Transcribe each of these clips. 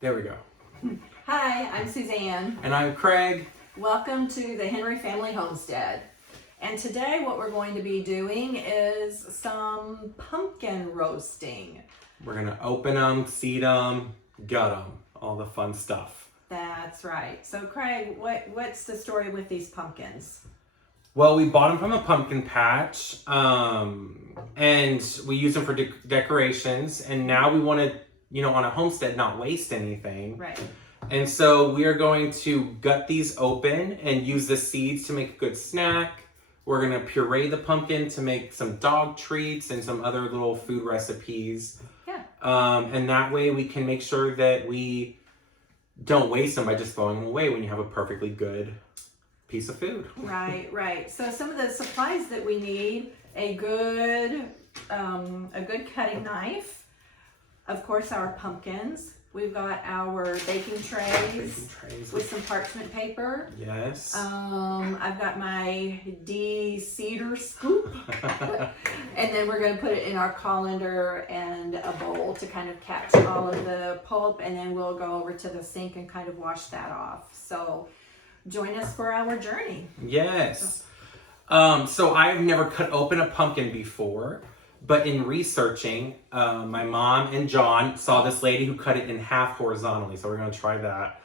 There we go. Hi, I'm Suzanne. And I'm Craig. Welcome to the Henry Family Homestead. And today what we're going to be doing is some pumpkin roasting. We're going to open them, seed them, gut them, all the fun stuff. That's right. So Craig, what's the story with these pumpkins? Well, we bought them from a pumpkin patch, and we use them for decorations. And now we want to, on a homestead, not waste anything. Right. And so we are going to gut these open and use the seeds to make a good snack. We're going to puree the pumpkin to make some dog treats and some other little food recipes. Yeah. And that way we can make sure that we don't waste them by just throwing them away when you have a perfectly good piece of food. Right. So some of the supplies that we need, a good cutting knife, of course our pumpkins. We've got our baking trays with some parchment paper. Yes. I've got my de-cedar scoop. And then we're going to put it in our colander and a bowl to kind of catch all of the pulp. And then we'll go over to the sink and kind of wash that off. So join us for our journey. Yes. So I've never cut open a pumpkin before. But in researching, my mom and John saw this lady who cut it in half horizontally. So we're going to try that.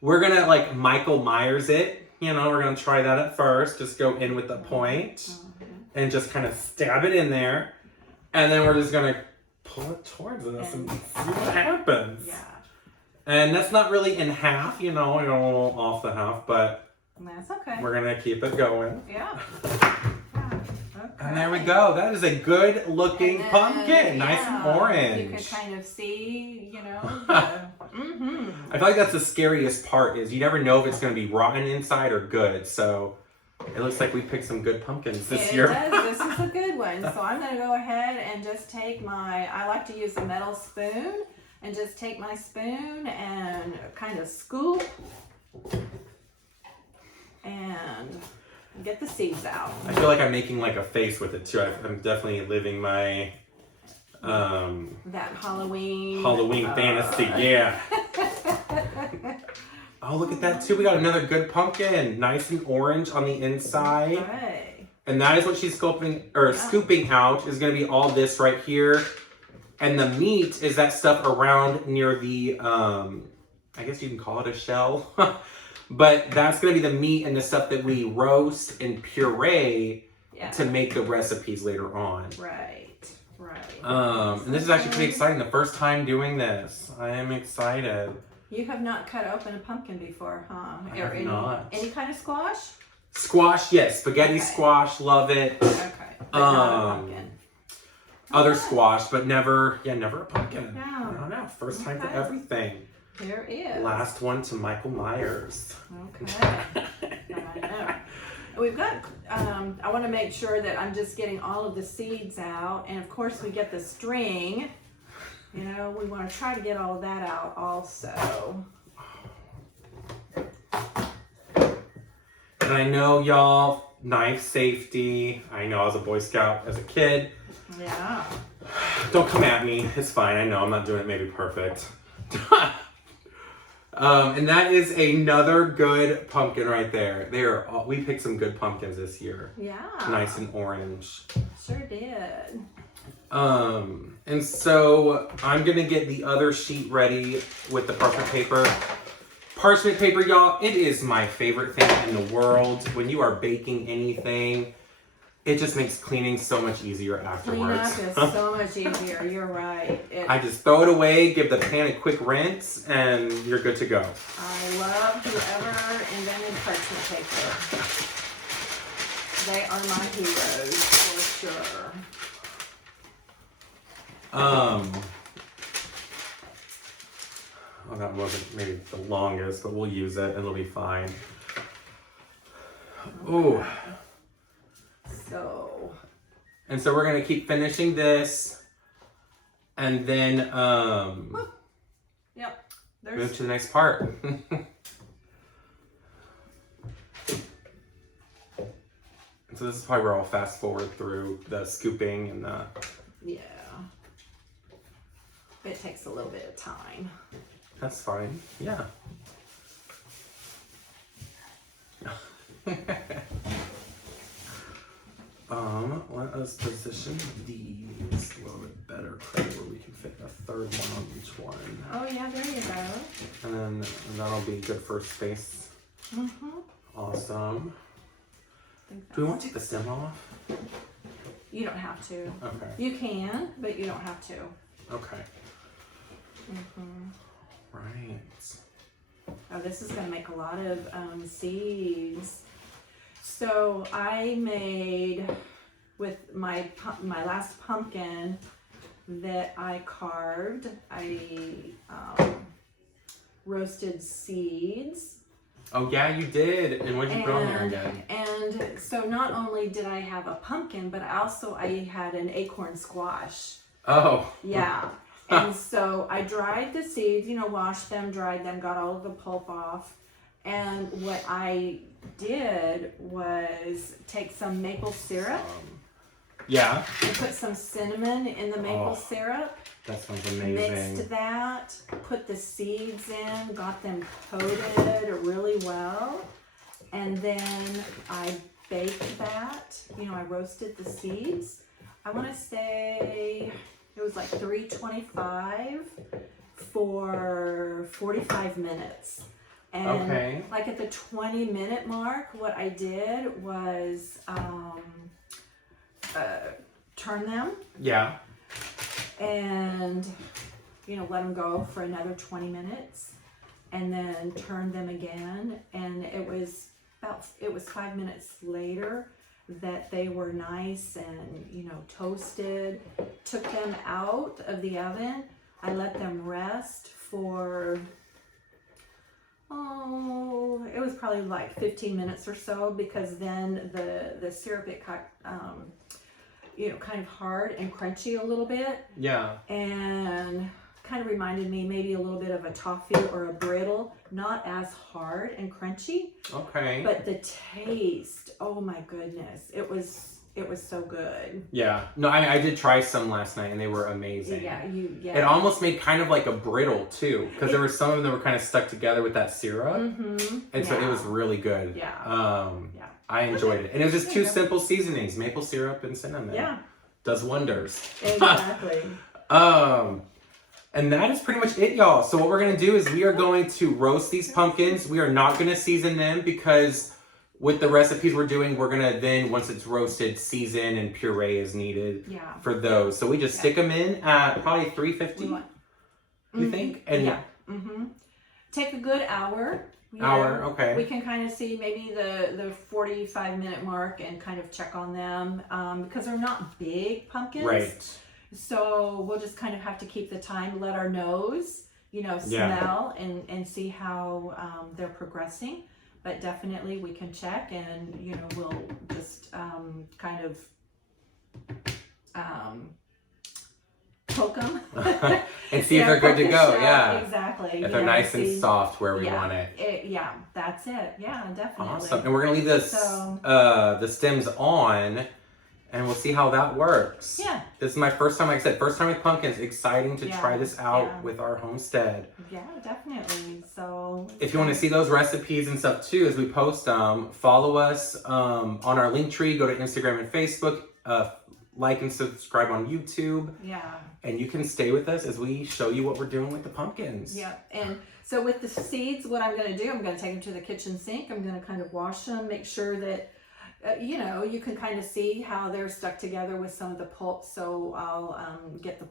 We're going to like Michael Myers it. We're going to try that at first. Just go in with the point and just kind of stab it in there. And then we're just going to pull it towards us and see what happens. Yeah. And that's not really in half, we're a little off the half, but that's okay. We're going to keep it going. Yeah. And there we go. That is a good looking pumpkin. Nice and orange. You can kind of see, I feel like that's the scariest part is you never know if it's going to be rotten inside or good. So it looks like we picked some good pumpkins this year. It does. This is a good one. So I'm going to go ahead and just take I like to use a metal spoon and just take my spoon and kind of scoop and get the seeds out. I feel like I'm making like a face with it too. I'm definitely living my that Halloween fantasy. Yeah. Oh, look at that too. We got another good pumpkin. Nice and orange on the inside. Right. And that is what she's scooping out is going to be all this right here. And the meat is that stuff around near the I guess you can call it a shell. But that's going to be the meat and the stuff that we roast and puree to make the recipes later on. Right. And this is actually pretty exciting. The first time doing this. I am excited. You have not cut open a pumpkin before, huh? I have not. Any kind of squash? Squash, yes. Spaghetti squash, love it. Okay. But not a pumpkin. Other squash, but never a pumpkin. No. I don't know. First time for everything. There is. Last one to Michael Myers. Okay. I know. We've got, I want to make sure that I'm just getting all of the seeds out. And of course we get the string. We want to try to get all of that out also. And I know y'all, knife safety. I know I was a Boy Scout as a kid. Yeah. Don't come at me. It's fine. I know I'm not doing it maybe perfect. And that is another good pumpkin right there. We picked some good pumpkins this year. Yeah. Nice and orange. Sure did. And so I'm gonna get the other sheet ready with the parchment paper. Parchment paper, y'all, it is my favorite thing in the world. When you are baking anything, it just makes cleaning so much easier afterwards. Cleanup is so much easier. You're right. I just throw it away, give the pan a quick rinse, and you're good to go. I love whoever invented parchment paper. They are my heroes for sure. Oh, that wasn't maybe the longest, but we'll use it and it'll be fine. Ooh. And so we're gonna keep finishing this, and then move to the next part. So this is probably where I'll fast forward through the scooping and the... Yeah. It takes a little bit of time. That's fine. Yeah. Let us position these a little bit better, Craig, where we can fit a third one on each one. Oh yeah, there you go. And then that'll be good for space. Mm-hmm. Awesome. Do we want to take the stem off? You don't have to. Okay. You can, but you don't have to. Okay. Mm-hmm. Right. Oh, this is going to make a lot of seeds. So I made, with my last pumpkin that I carved, I roasted seeds. Oh yeah, you did. And what did you put on there again? And so not only did I have a pumpkin, but I had an acorn squash. Oh. Yeah. And so I dried the seeds, washed them, dried them, got all of the pulp off. And what I did was take some maple syrup. Yeah. And put some cinnamon in the maple syrup. That sounds amazing. Mixed that, put the seeds in, got them coated really well. And then I baked that. I roasted the seeds. I want to say it was like 325 for 45 minutes. And like at the 20-minute mark, what I did was turn them. Yeah. And let them go for another 20 minutes, and then turn them again. And it was 5 minutes later that they were nice and toasted. Took them out of the oven. I let them rest for it was probably like 15 minutes or so, because then the syrup, it got kind of hard and crunchy a little bit. Yeah. And kind of reminded me maybe a little bit of a toffee or a brittle. Not as hard and crunchy. Okay. But the taste, oh my goodness. It was so good. Yeah. No, I did try some last night and they were amazing. Yeah. It almost made kind of like a brittle too, because there were some of them that were kind of stuck together with that syrup. Mm-hmm. And so it was really good. Yeah. I enjoyed it. And it was just two simple seasonings, maple syrup and cinnamon. Yeah. Does wonders. Exactly. And that is pretty much it, y'all. So what we're going to do is we are going to roast these pumpkins. We are not going to season them, because with the recipes we're doing, we're going to then, once it's roasted, season and puree is needed for those. So we just stick them in at probably 350, you think? And yeah. Mm-hmm. Take a good hour. Okay. We can kind of see maybe the 45-minute mark and kind of check on them, because they're not big pumpkins. Right. So we'll just kind of have to keep the time, let our nose, smell and see how they're progressing. But definitely we can check, and we'll just kind of poke them and see if they're good to go. Yeah, exactly. If they're nice and soft where we want it. That's it. Yeah, definitely. Awesome. And we're gonna leave this the stems on, and we'll see how that works. Yeah. This is my first time, like I said, first time with pumpkins. Exciting to try this out with our homestead. Yeah, definitely. So if you want to see those recipes and stuff too, as we post them, follow us on our link tree. Go to Instagram and Facebook. Like and subscribe on YouTube. Yeah. And you can stay with us as we show you what we're doing with the pumpkins. Yeah. And so with the seeds, what I'm going to do, I'm going to take them to the kitchen sink. I'm going to kind of wash them, make sure that you can kind of see how they're stuck together with some of the pulp. So I'll get the